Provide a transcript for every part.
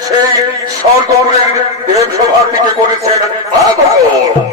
সেই স্বর্গপুরের দেবসভার দিকে করেছেন আগমন।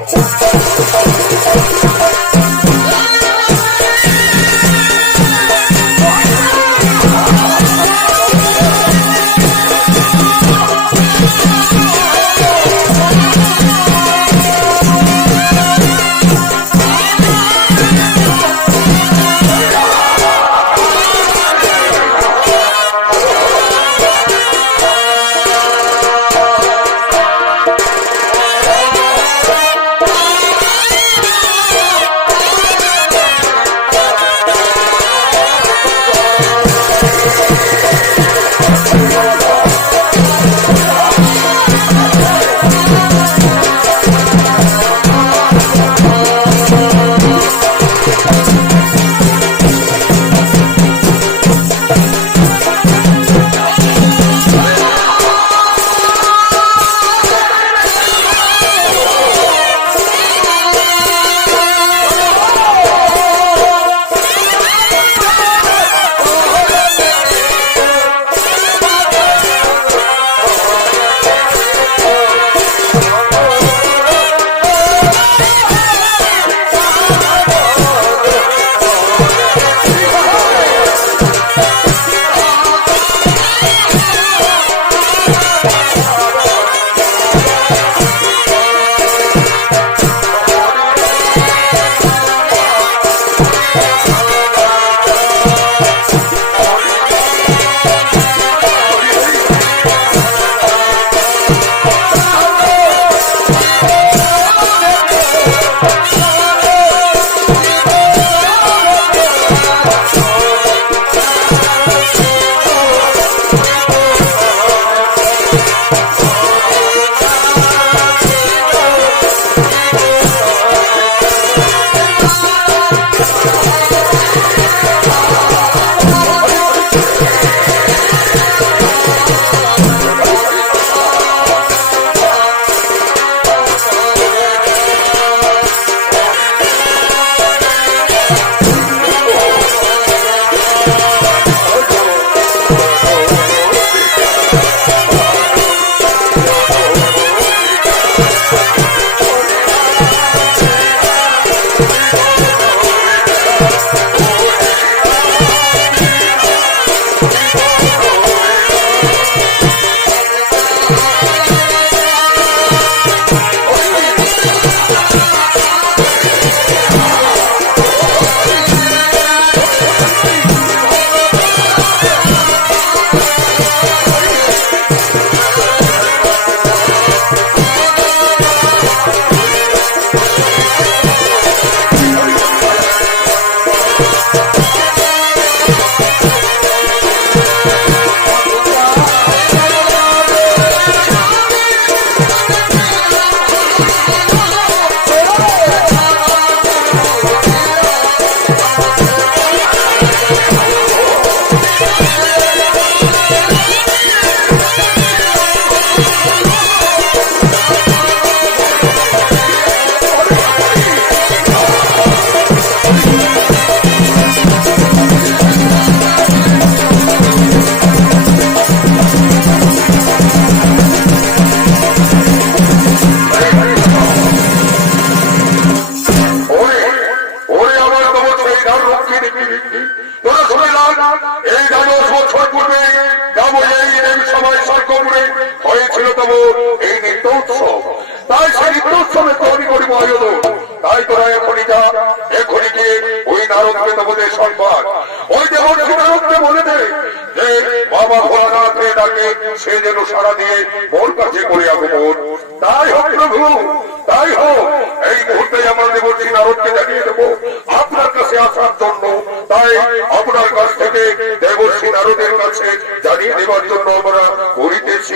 জানিয়ে দেওয়ার জন্য আমরা করিতেছি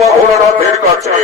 বাবা ভোলানাথের কাছে।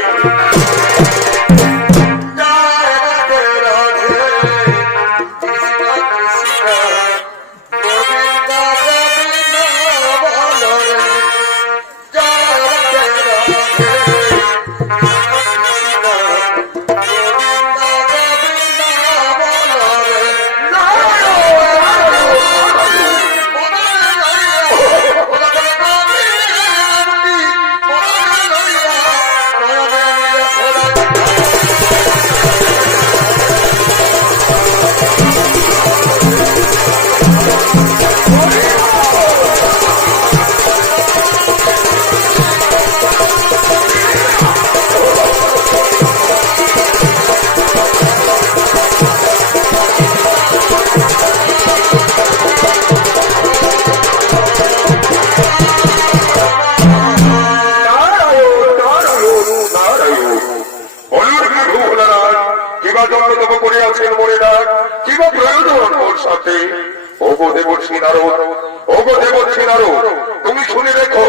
তুমি শুনে দেখো,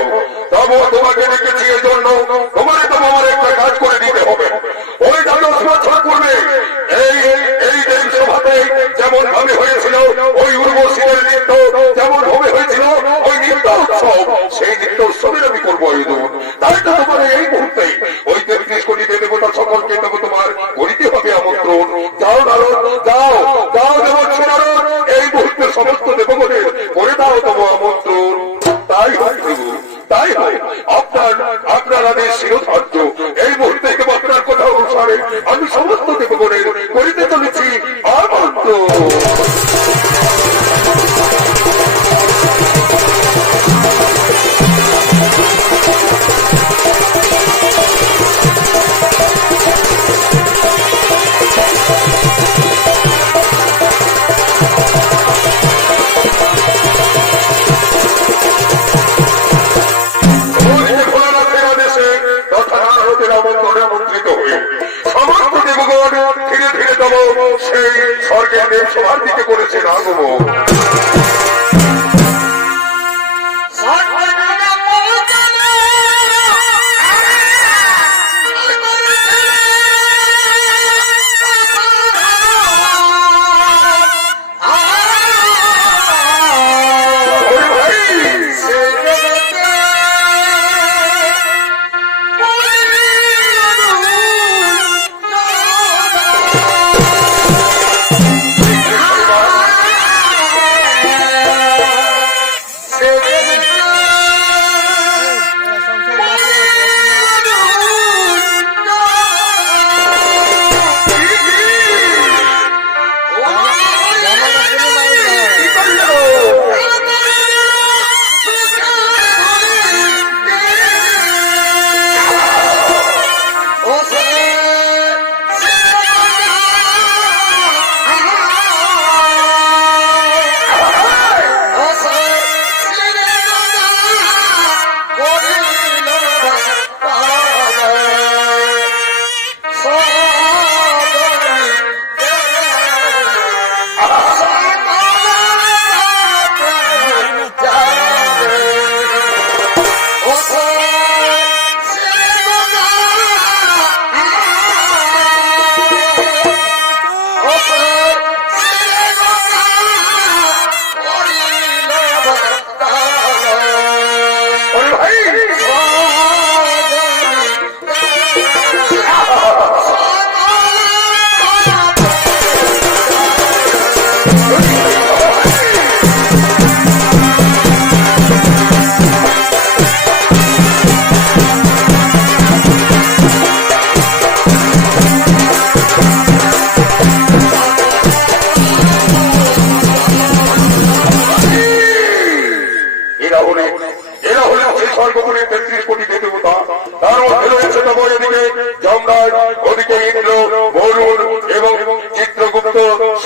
তবু তোমাকে রেখেছি এই জন্য তোমার তো আমার একটা কাজ করে দিতে হবে। ওই 10 বছর পূর্বে এই দেব সভাতে যেমন ভাবে হয়েছিল, ওই উর্বশীলের নৃত্য যেমন ভাবে হয়েছিল, ওই নৃত্য উৎসব, সেই নৃত্য উৎসবের আমি করবো আয়োজন। তাই তো তোমার এই মুহূর্তে ওই 33 কোটি দেবতা সকলকে তবে তোমার করিতে হবে আমন্ত্রণ। যাও নারদ, যাও যাও দেবর্ষী নারদ, এই মুহূর্তে সমস্ত দেবগণের করে দাও তব আমন্ত্রণ। তাই হয় প্রভু, তাই হয়। আপনার আদেশ শিরোধার্য। এই মুহূর্তে আপনার কথা অনুসারে আমি সমস্ত দেবগণের করিতে চলেছি আমন্ত্রণ। সেই স্বর্গের দেব সভার দিকে করেছেন আগমন।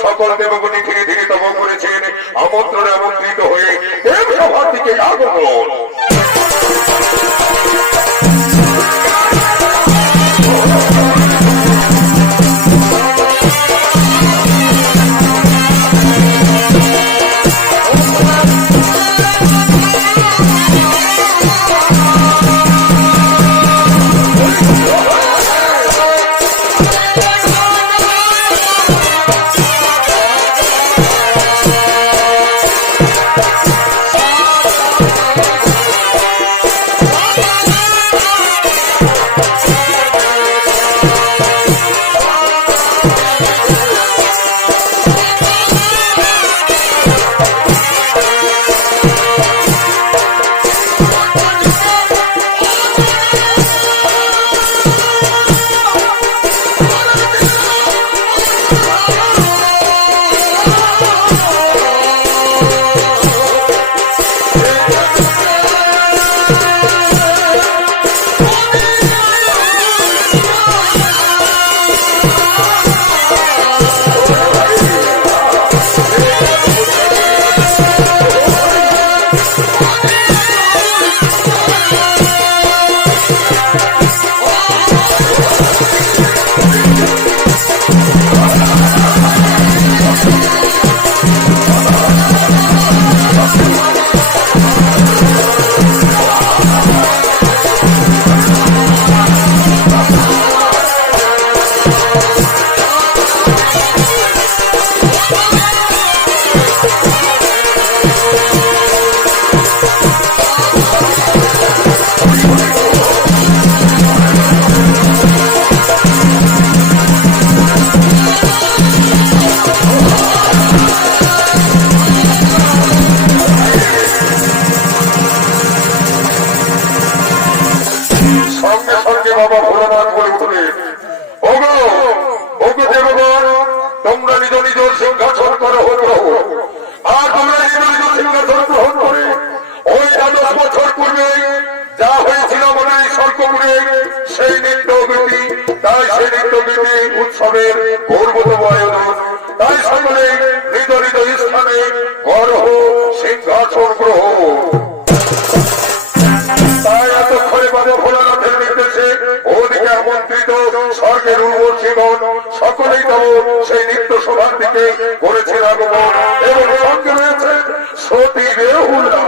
সকল দেবগণী ধীরে ধীরে তব করেছেন আমন্ত্রণে আমন্ত্রিত হয়ে দেব সভার দিকে আগমন। সঙ্গে সঙ্গে বাবা ভোলানাথ বলে উঠলেন, ওগো ওগো দেবগণ, তোমরা নিজ নিজ সিংহাসন করো গ্রহ, আর তোমরা নিজ নিজ সিংহাসন গ্রহণ করে ওই 10 বছর পূর্বে যা হয়েছিল মনে স্বর্গপুরে সেই নৃত্য গীতি, তাই সেই নৃত্য গীতি উৎসবের গৌরবতম আয়োজন, তাই সকলে নিজ নিজ স্থানে গর্ভ সিংহাসন গ্রহণ। তাই এতক্ষণে বাবা ভোলানাথের নির্দেশে ওদিকে আমন্ত্রিত স্বর্গের উর্বশীগণ সকলেই তব সেই নৃত্য সভার দিকে করেছেন আগমন, এবং সঙ্গে রয়েছে সতী বেহুলা।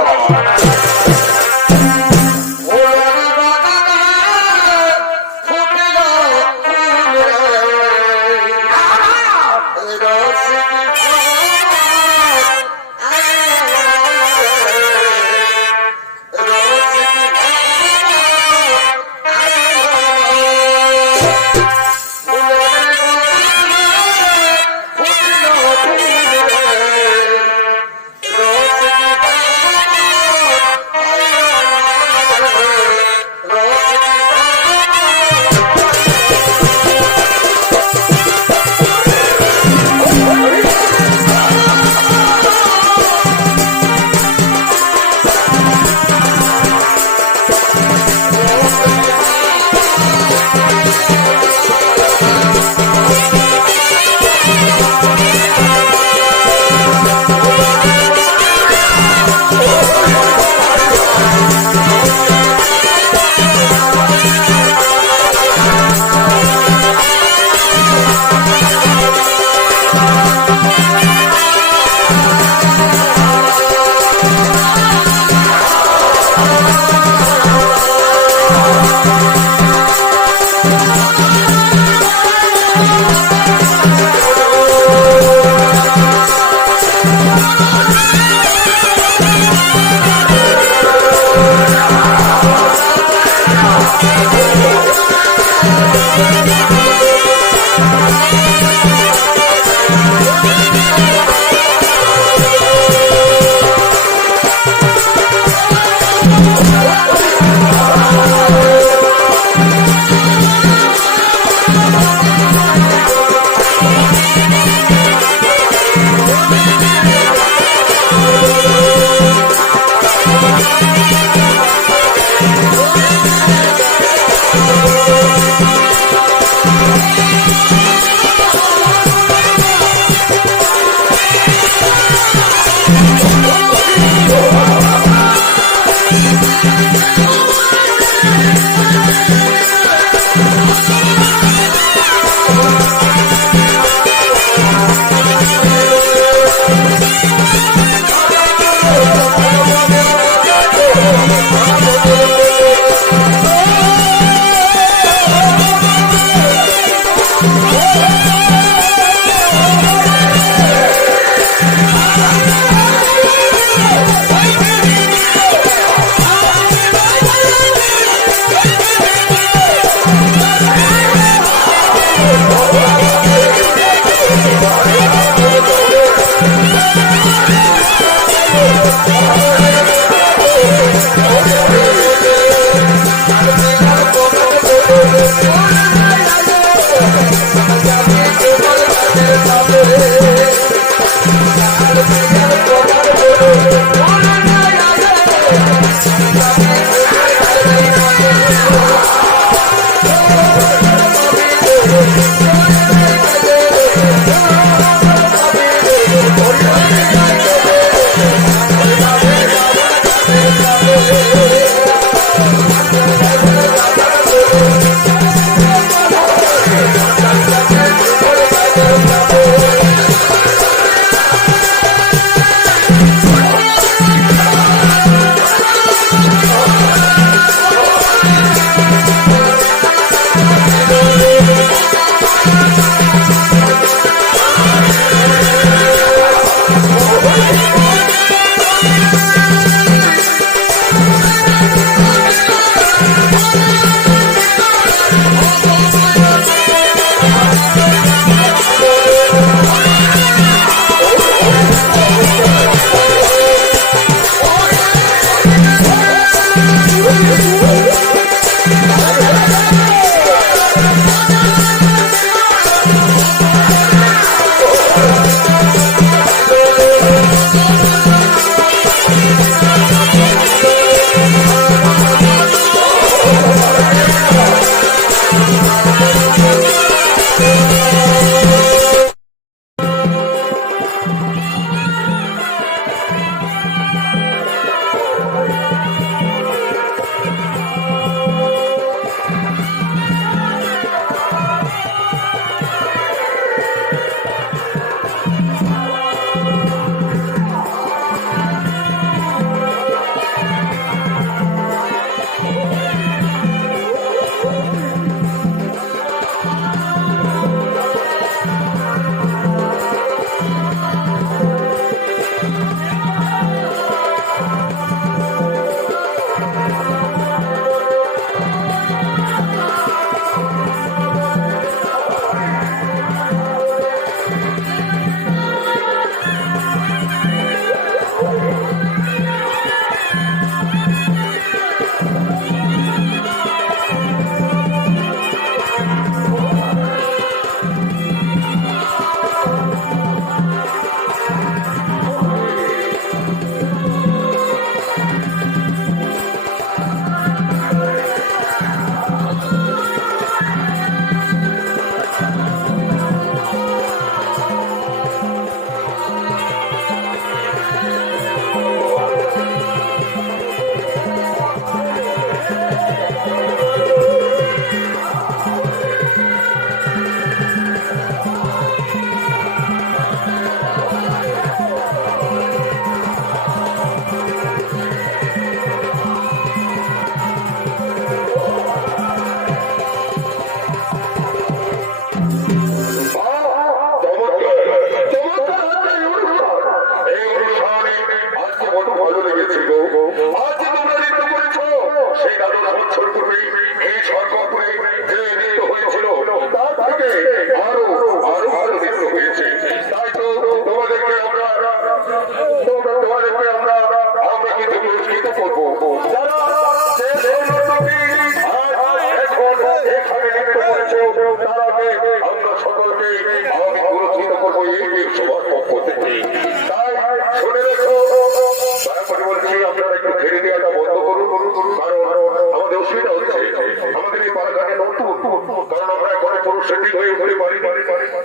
সেটিং হয়ে উঠতে পারি,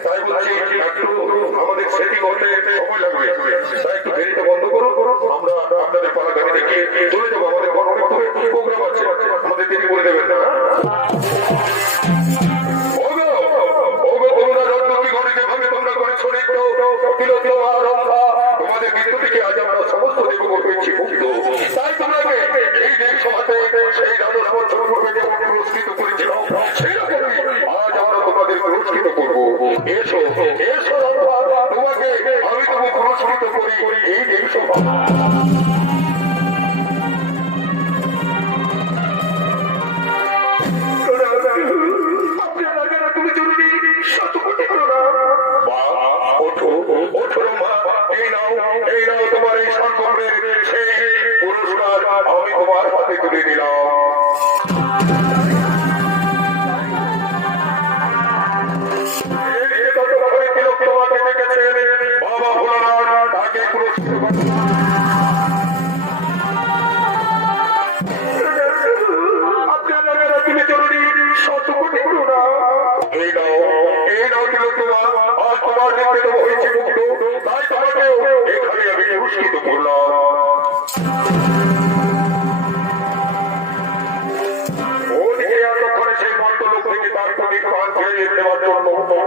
তাই বলছি একটু আমাদের সেটিং হতে সময় লাগবে, তাই একটু দেরিতে বন্ধ করো, আমরা আপনাদের পাড়া গাড়ি দেখে চলে যাবো। আমাদের অনেক প্রোগ্রাম আছে, আমাদের দেরি করে দেবেন না। তোমাদের মৃত্যু থেকে আজ আমরা সমস্ত দেবগণ পেয়েছি মুক্ত, তাই তোমাকে এই দেশ সভাতে সেই দ্বাদশ বছর পূর্বে যেমন পুরস্কৃত করেছিলাম সেইরকমই আজ আমরা তোমাদের পুরস্কৃত করবো। এসো এসো রম্ভা, তোমাকে আমি তুমি পুরস্কৃত করি এই দেশ সভা। আমি তোমার হাতে তুলে দিলাম। তোমাকে দেখেছে বাবা ভোলানাথ, তাকে পুরস্কৃত আপনার তুমি জরুরি শত কোটি করুণা। এই নাও তোমার আর তোমার দেখতে হয়েছে মুক্ত, তাই তোমাকে এখানে আমি পুরস্কৃত করলাম।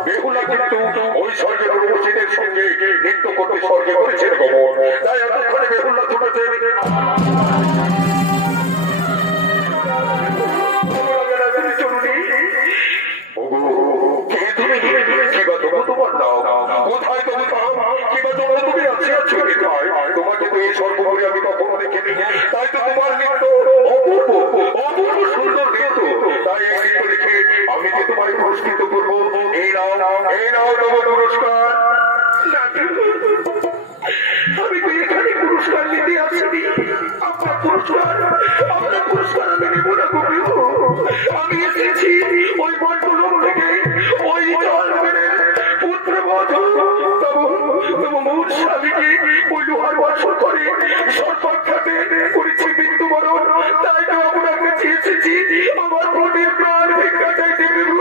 বেহুলা কিন্তু ওই স্বর্গের উপস্থিতের সঙ্গে নৃত্য করতে স্বর্গে করেছেন গমন, তাই এতক্ষণে বেহুলা ছুটেছে। তোমার নাও কোথায়, তুমি আছো কোথায়? তোমাকে তো এই সর্বভাবে আমি কখনো দেখিনি, তাই তো তোমার নৃত্য অপূর্ব অপূর্ব সুন্দর নৃত্য, তাই এই নৃত্য দেখে আমি যে তোমায় পুরস্কৃত করবো। এই নাও তোমার পুরস্কার। আমি তো এখানে পুরস্কার নিতে আসিনি, আপনার পুরস্কার আমি নেব না। আমি এসেছি ওই মন্ডল থেকে ওই পুত্রবধূ মোর স্বামীকে ওই লোহার বর্ষণ করে সর্বাখ্যাতে করেছি মৃত্যুবরণ, তাই তো আপনার কাছে এসেছি। আমার প্রতির প্রাণ ভিক্ষা চাইতে দেবু,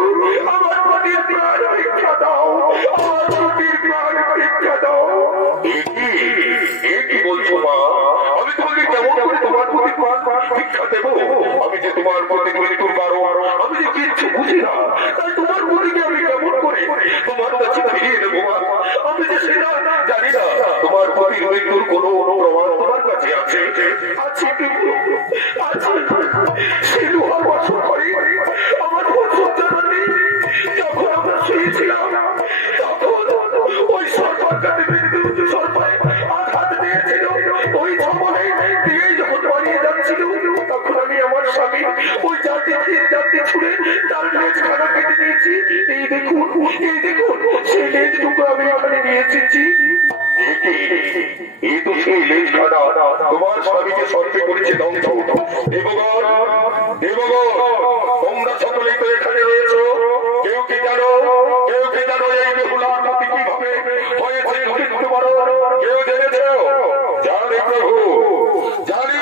আমার প্রতির প্রাণ ভিক্ষা দাও, আমার প্রতির প্রাণ ভিক্ষা দাও। কি বলছো মা? আমি তোমাকে কেমন করে তোমার প্রতি প্রাণ ভিক্ষা দেবো? আমি যে তোমার প্রতি মৃত্যুর কারণ, আমি যে কিচ্ছু বুঝি না, তাই তোমার প্রতিকে আমি কেমন করে তোমার কাছে ফিরিয়ে দেবো? আমি যে সেটা জানি না। তোমার প্রতি মৃত্যুর কোনো প্রমাণ তোমার কাছে আছে? সে লোহার বর্ষণ করে আমার যখন আমরা শুয়েছিলাম, তখন ওই সর্বাঘাতে মৃত্যু সর্বায় আঘাত দিয়েছিল। ওই সময় দিয়ে যখন পালিয়ে যাচ্ছিল, তখন আমি আমার স্বামী ওই জাতি ছুড়ে তার লেজ খানা কেটে দিয়েছি। এই দেখুন সেই লেজ টুকু আমি এখানে নিয়ে এসেছি। এই তো সেই লেজ খানা তোমার স্বামীকে সর্বে করেছে ধ্বংস। দেবগণ তোমরা সকলেই তো এখানে রয়েছো, কেউ কি জানো এই বেহুলার প্রতি কিভাবে হয়েছে মৃত্যুবরণ? কেউ জেনেছ? জানি প্রভু, জানি।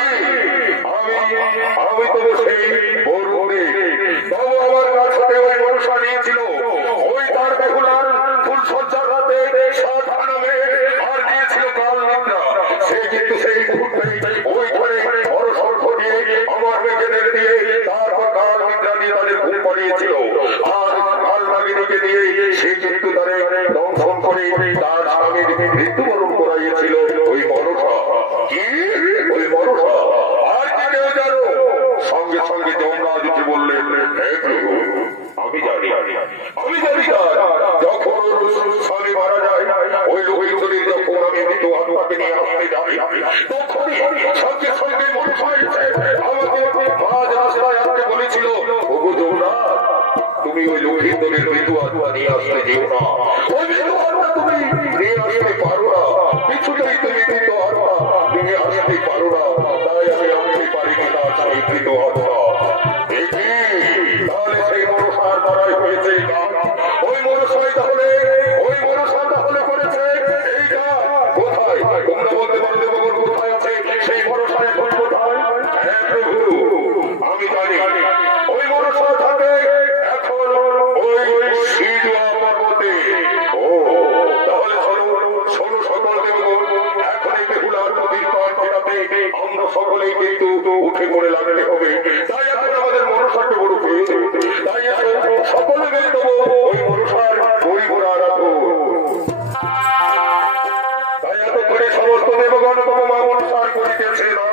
আমি তো সেই বরুণে তবু আমার কাছে ওই মনসা নিয়েছিল, ওই তার বেহুলার ফুল সজ্জার রাতে সাধারণ আর দিয়েছিল কাল নিদ্রা। সে কিন্তু সেই মুহূর্তে ওই ঘরে বড় সর্প দিয়ে আমার মেয়েদের দিয়ে তারপর কাল নিদ্রা দিয়ে তাদের ঘুম পাড়িয়েছিল। আর কাল নাগিনীকে দিয়ে সে কিন্তু তাদের দংশন করে তার স্বামীর মৃত্যুবরণ করাইয়েছিল ওই মনসা। কি ওই মনসা? আর কি কেউ জানো? সঙ্গে সঙ্গে যমরাজ উঠে বললেন, আমি জানি যখন স্বামী মারা যায়, ওই লোকের শরীর যখন আমি মৃত আত্মাকে নিয়ে আসতে যাই, তখনই সঙ্গে সঙ্গে মনসা এসে আমাকে মাঝ রাস্তায় আসতে বলেছিল, ওগো যমরাজ, তুমি ওই লক্ষ্মীন্দরের মৃত্যু আত্মা নিয়ে আসতে যেও না। ওই মৃত্যু আত্মা তুমি নিয়ে আসতে পারো না, কিছুতেই তুমি মৃত আত্মা নিয়ে আসতে পারো না। তাই আমি আনতে পারি কিনা সেই মৃত আত্মা। তাহলে সেই মনসার দ্বারাই হয়েছে। ওই মনসা তাহলে করেছে এইটা। কোথায় তোমরা বলতে পারো? দেবগণ কোথায় আছে সেই মনসা? এখন কোথায়? হ্যাঁ প্রভু, আমি জানি ওই মনসা থাকে এখন ওই আমরা সকলেই কিন্তু উঠে পড়ে লাগতে হবে। তাই এখন আমাদের মনসাকে বড় পেয়েছে, তাই সকলে মিলে দেবো ওই মনসার বই ঘোরা রাখো। তাই এত করে সমস্ত দেবগণ মা মনসার করিতেছে না।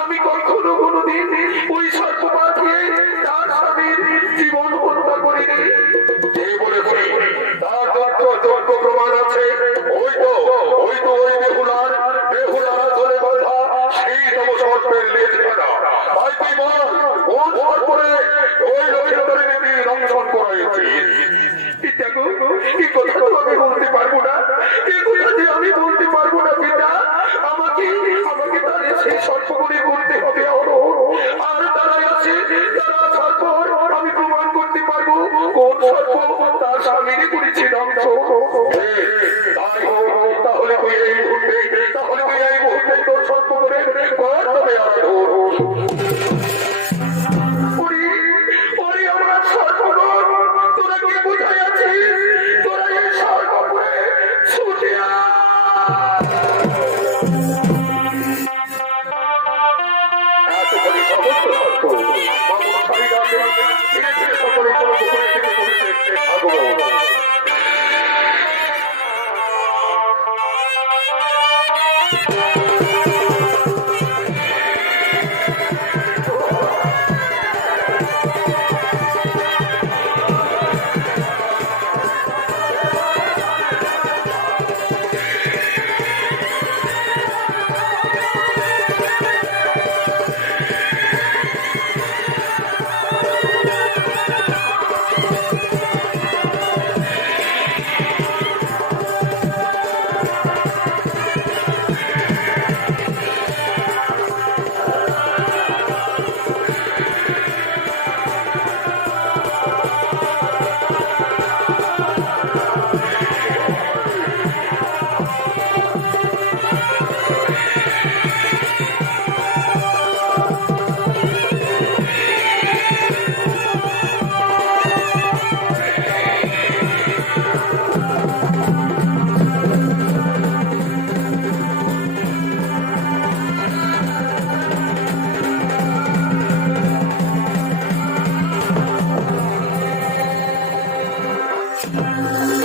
আমি কখনো কোনোদিন ওই সর্প পাঠিয়ে তার স্বামীর জীবন হত্যা করিনি। তার তথ্য প্রমাণ আছে। ওই তো ওই বেহুলার ধরে বাঁধা সেই তম সর্পের লেজ ফেরা। তাই তুই বল কোন সর্পরে ওই লক্ষ্যের নীতি দংশন করাইছে? এই কথা তো আমি বলতে পারবো না, এই কথা যে আমি বলতে পারবো না পিতা। আমাকে তাদের সেই সর্পগুলি করতে হবে। আর তারা আছে, তারা সর্প আমি প্রমাণ করতে পারবো কোন সর্প তার স্বামীকে করেছে দংশ। তাহলে তুই এই মুহূর্তে তোর সর্প করে কর তবে আর আমার সর্পগণ তোরা কি কোথায় আছিস? তোরা এই সর্প করে ছুটে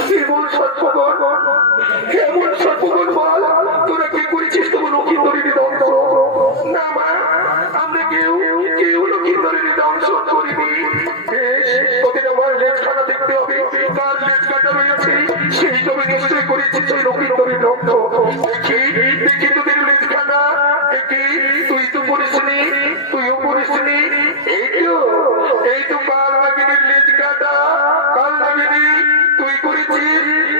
কেমন সৎপগণ, কেমন সৎপগণ বল, তোরা কি করেছিস তোমার লক্ষিন্দরীর ধ্বংস? না মা, আমরা কেউ লক্ষিন্দরীর ধ্বংস করিনি। বেশ, তোদের আমার লেজখানা দেখতে হবে, কার লেজ কাটা রয়েছে, সেই তবে নিশ্চয় করেছিস ওই লক্ষিন্দরীর ধ্বংস। দেখি তোদের লেজখানা, দেখি তুই তো করিসনি, তুইও করিসনি। এই তো কাল নাগিনীর লেজ কাটা, কাল নাগিনী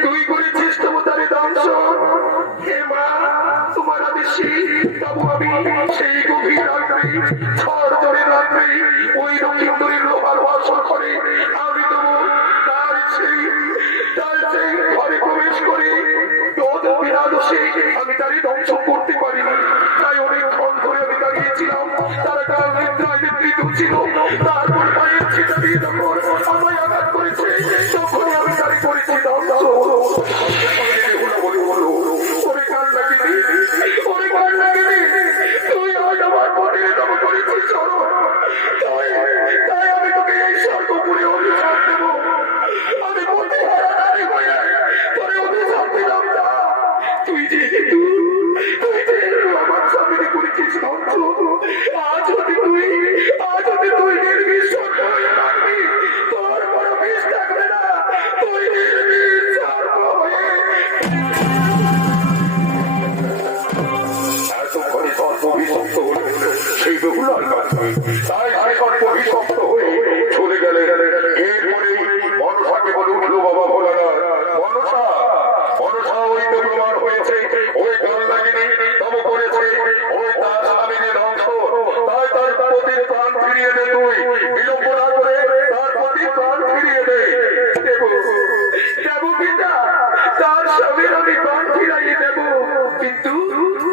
তুই করেছিস তোমাদের ধ্বংস। হে মা, তোমার আদেশে তবু আমি সেই গভীর রাত্রি, ঝড় জোরে রাত্রি, ওই লক্ষিন্দরীর লোহার বাসর করে আমি তবু তার সেই ঘরে প্রবেশ করে আমি তারই ধ্বংস করতে পারিনি। তাই অনেকক্ষণ ধরে আমি দাঁড়িয়েছিলাম, তারা তার নিদ্রায় নিদ্রিত ছিল। তারপর পায়ের ছিটা দিয়ে যখন আমায় আঘাত করেছে, তখনই আমি তারই করেছি ধ্বংস। ওরে কান লাগিনি, ওরে কান লাগিনি, তুই আজ আমার মনে দম করেছিস চরণ। তাই আমি তোকে এই স্বর্গপুরে অভিশাপ দেব। আমি মধ্যে হারা নারী হয়ে তোরে অভিশাপ দিলাম না। তুই যে আমার সামনে করেছিস ধ্বংস, আজ হতে তুই নির্বিসর্গ হয়ে থাকবি। তোর বড় বিষ থাকবে না, তুই নির্বিসর্গ হয়ে। এতক্ষণে সর্প অভিশপ্ত হয়ে সেই বেহুলার কাছে, তাই সর্প অভিশপ্ত হয়ে চলে গেলে। এরপরে মনসাকে বলে উঠলো, বাবা ভোলানাথ, মনসা ওই তো প্রমাণ হয়েছে, ওই কালনাগিনী তব করেছে ওই তার স্বামীর ধ্বংস। তাই তার পতির প্রাণ ফিরিয়ে দে, তুই বিলম্ব না করে তার পতির প্রাণ ফিরিয়ে দে। দেব পিতা, তার স্বামীর আমি প্রাণ ফিরাইয়ে দেব,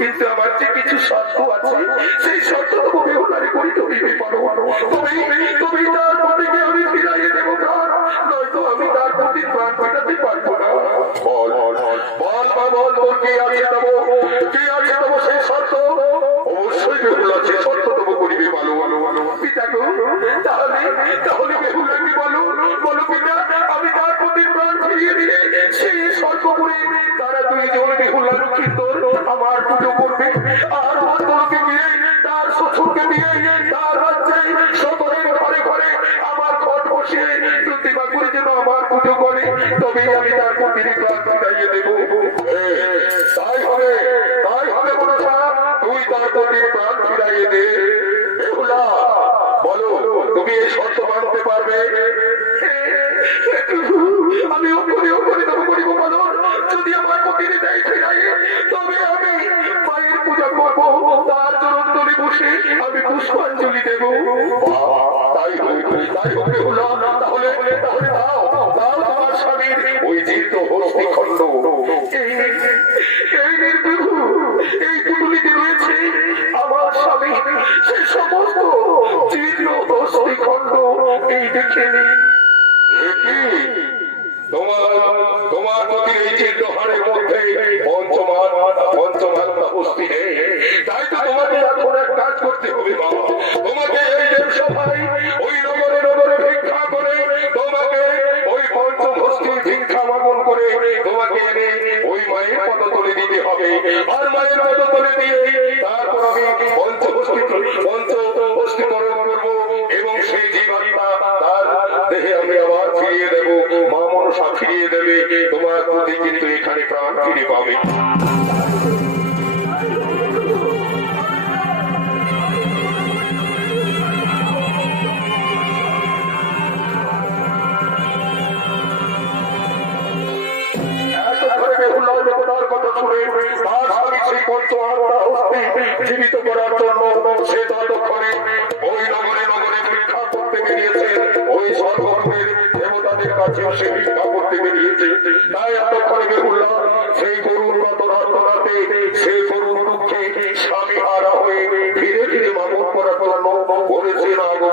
কিন্তু আমার যে কিছু শর্ত আছে, সেই শর্ত তো বেহুলারি করিতে হইবে পারো। তুমি তার পতিকে আমি ফিরাইয়ে দেব প্রাণ, নয়তো আমি তার পতির প্রাণ ফিরাতে পারবো না। বল তোর কি আছে তবু সেই শর্ত? অবশ্যই বেহুলা আছে, শর্ত তবু করিবে ভালো। পিতা গো, তাহলে বেহুলাকে বলো পিতা, আমি তার পতির প্রাণ ফিরিয়ে দিলে সেই স্বর্গপুরে তারা দুইজন বেহুলা লক্ষিন্দর আমার পুজো করবে। আর ভদ্রকে দিয়ে, তার শ্বশুরকে দিয়ে, তার রাজ্যে সকলের ঘরে ঘরে আমার ঘট বসিয়ে প্রতিমা করে যেন আমার পুজো করে, তবেই আমি তার পতির প্রাণ ফিরাইয়ে দেব। তাই হবে মনসা, তুই তার পতির প্রাণ ফিরাইয়ে দে। বেহুলা বলো, তুমি এই শর্ত মানতে পারবে? আমি করে তবে করিব বলো। যদি আমার পতির দেয় ফিরাইয়ে, তবে আমি মায়ের পূজা করবো, তার চরণ তলে বসে আমি পুষ্পাঞ্জলি দেব। তাই হবে বেহুলা, তাহলে দাও তোমার স্বামীর ওই জীর্ণ হস্তিখণ্ড। এই নির্বিঘ এই পুটুলিতে রয়েছে আমার স্বামী সে সমস্ত জীর্ণ হস্তিখণ্ড। এই দেখে নি তোমার প্রতি এই জীর্ণ হাড়ের মধ্যে পঞ্চমাত্মা হস্তি নেই। তাই তো তোমাকে এখন এক কাজ করতে হবে বাবা, তোমাকে এই দেবসভায় ওই নগরে ভিক্ষা করে, তোমাকে ওই পঞ্চম হস্তি ভিক্ষা মাগন করে তোমাকে এনে ওই মায়ের পদতলে দিতে হবে। আর মায়ের পদতলে দিয়ে তারপর আমি পঞ্চ হস্তি করণ করবো, এবং সেই জীবাত্মা তার দেহে আমি আবার ফিরিয়ে দেব। মা মনসা ফিরিয়ে দেবে তোমার প্রতি, কিন্তু এখানে প্রাণ ফিরে পাবে। জীবিত করার জন্য সে ততক্ষণে ওই নগরে ভিক্ষা করতে বেরিয়েছে, ওই স্বর্গপুরের দেবতাদের কাছে সে ভিক্ষা করতে বেরিয়েছে। তাই এতক্ষণে বেহুলা সেই গরুর মতো রাতে সেই গরুর দুঃখে স্বামী হারা হয়ে ধীরে ধীরে মামুন করার জন্য বলেছে না গো।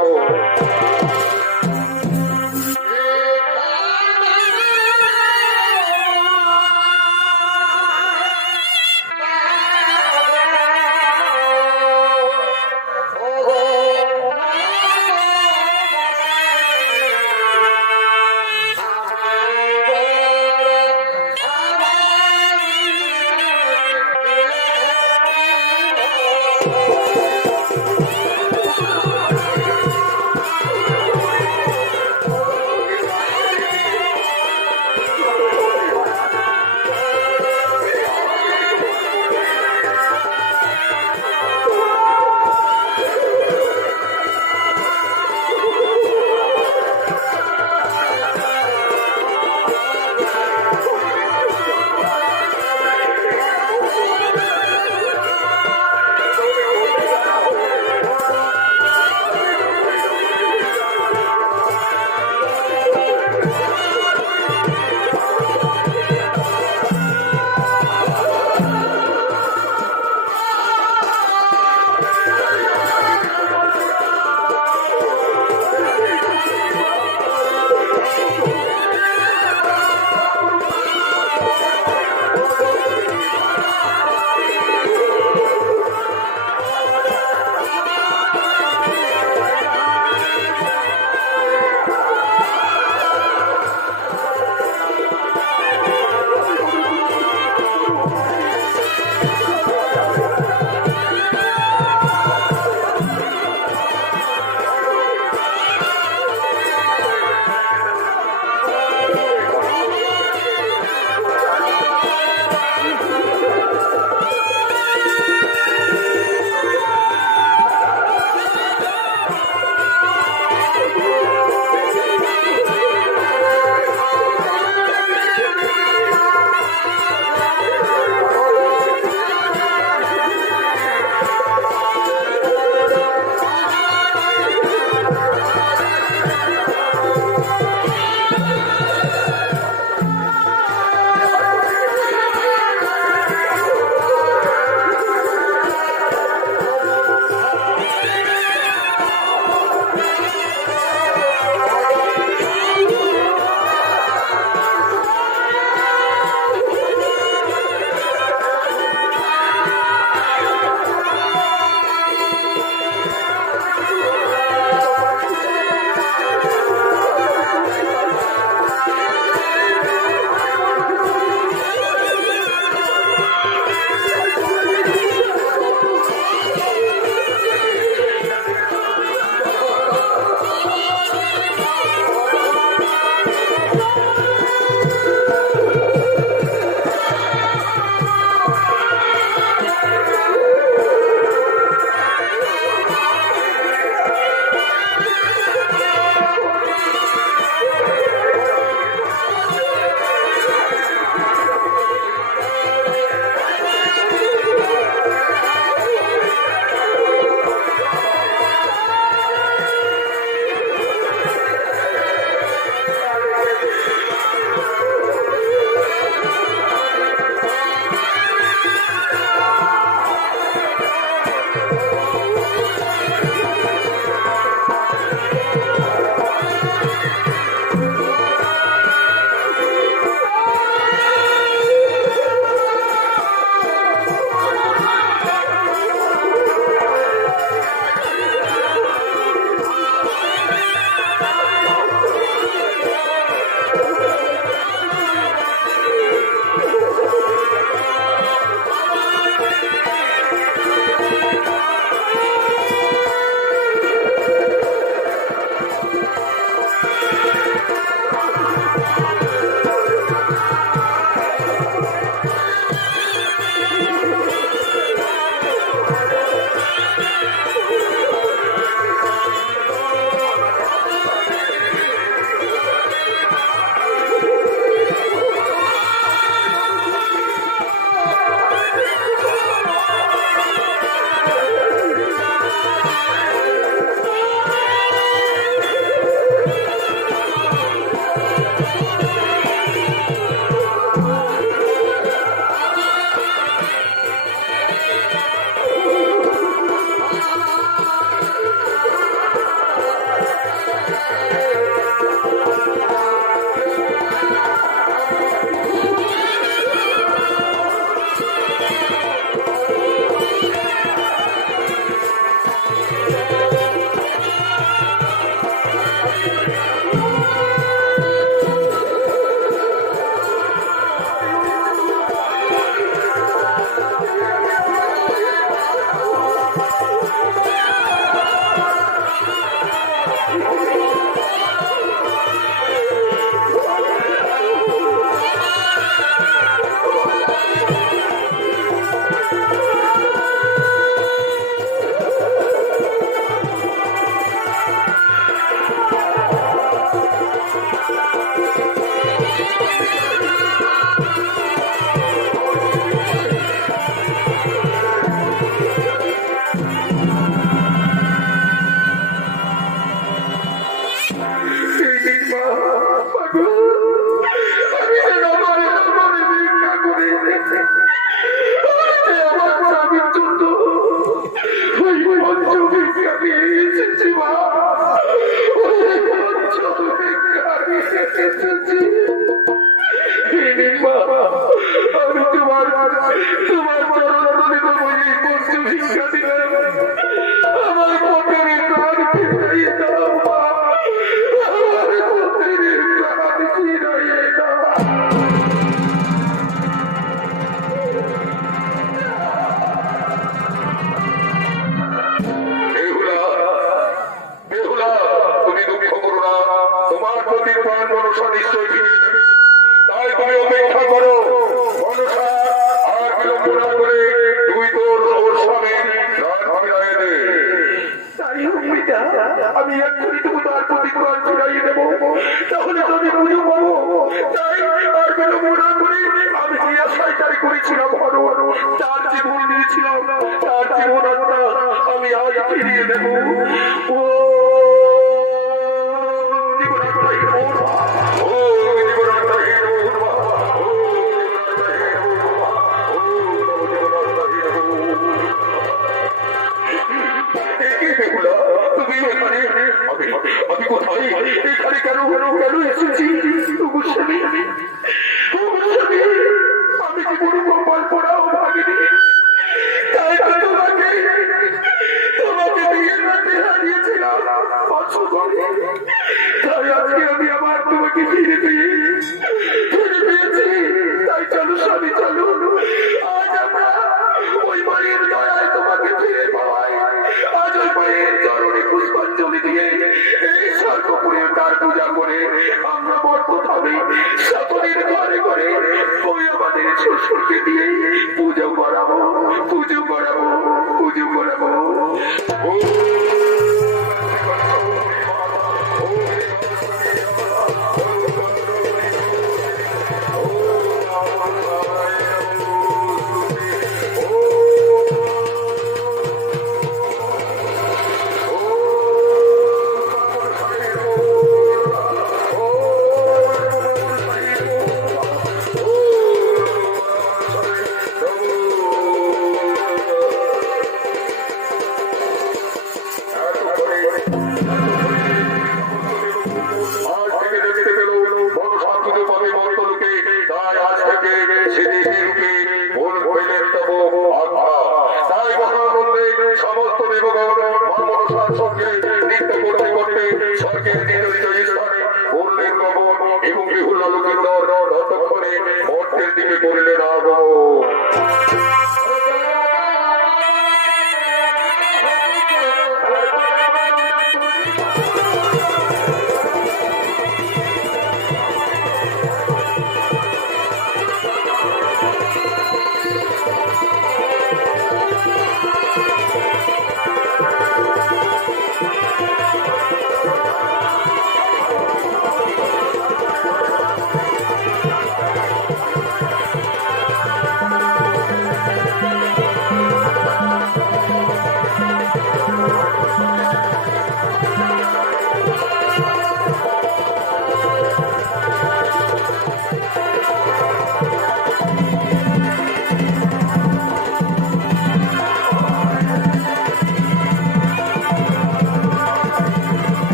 দিন মা, আমি তোমার চরণ তলে তোমায় পঞ্চ ভিক্ষা দিলাম, আমার পথের কাজ ফিরাইয়ে দাও মা, আমার পথের কাজ ফিরাইয়ে দাও। বেহুলা, তুমি দুঃখ করো না, তোমার প্রতি প্রাণ মনসা নিশ্চয় ফিরেছে, তাই তুমি অপেক্ষা করো মনসা, আর বিলম্ব না করে তুই তোর ওর স্বামী প্রাণ ফিরাইয়ে দে। তাই হোক পিতা, আমি এক্ষুনি তুমি তার প্রতি প্রাণ ফিরাইয়ে দেবো, তাহলে আমি বুঝে পাবো। তাই আর বিলম্ব না করে আমি যে আশায় তাই করেছিলাম, তার জীবন নিয়েছিলাম, তার জীবন আমি আজ ফিরিয়ে দেবো। ও আমি কোথায়, এখানে কেন এসেছি? আমি কি কোনো কপাল পড়াও ভাগিনি? তাই তো তোমাকে বিয়ের রাতে হারিয়েছিলাম, তাই আজকে আমি আবার তোমাকে ফিরে পেয়েছি। তাই চলো স্বামী, চলো আজ আমরা ওই মায়ের দয়ায় তোমাকে ফিরে পাওয়াই, আজ ওই মায়ের চরণে পুষ্পাঞ্জলি দিয়ে এই স্বর্গপুরের তার পূজা করে আমরা বর্তভাবে সকলের ঘরে ঘরে ওই আমাদের শ্বশুরকে দিয়ে পুজো করাবো। সমস্ত দেবগণ মনসার সঙ্গে নৃত্য করতে করতে স্বর্গের নির্মিত স্থানে করলেন গমন এবং বিহুল আলোকের ততক্ষণে মর্তের দিকে করলেন আগমন।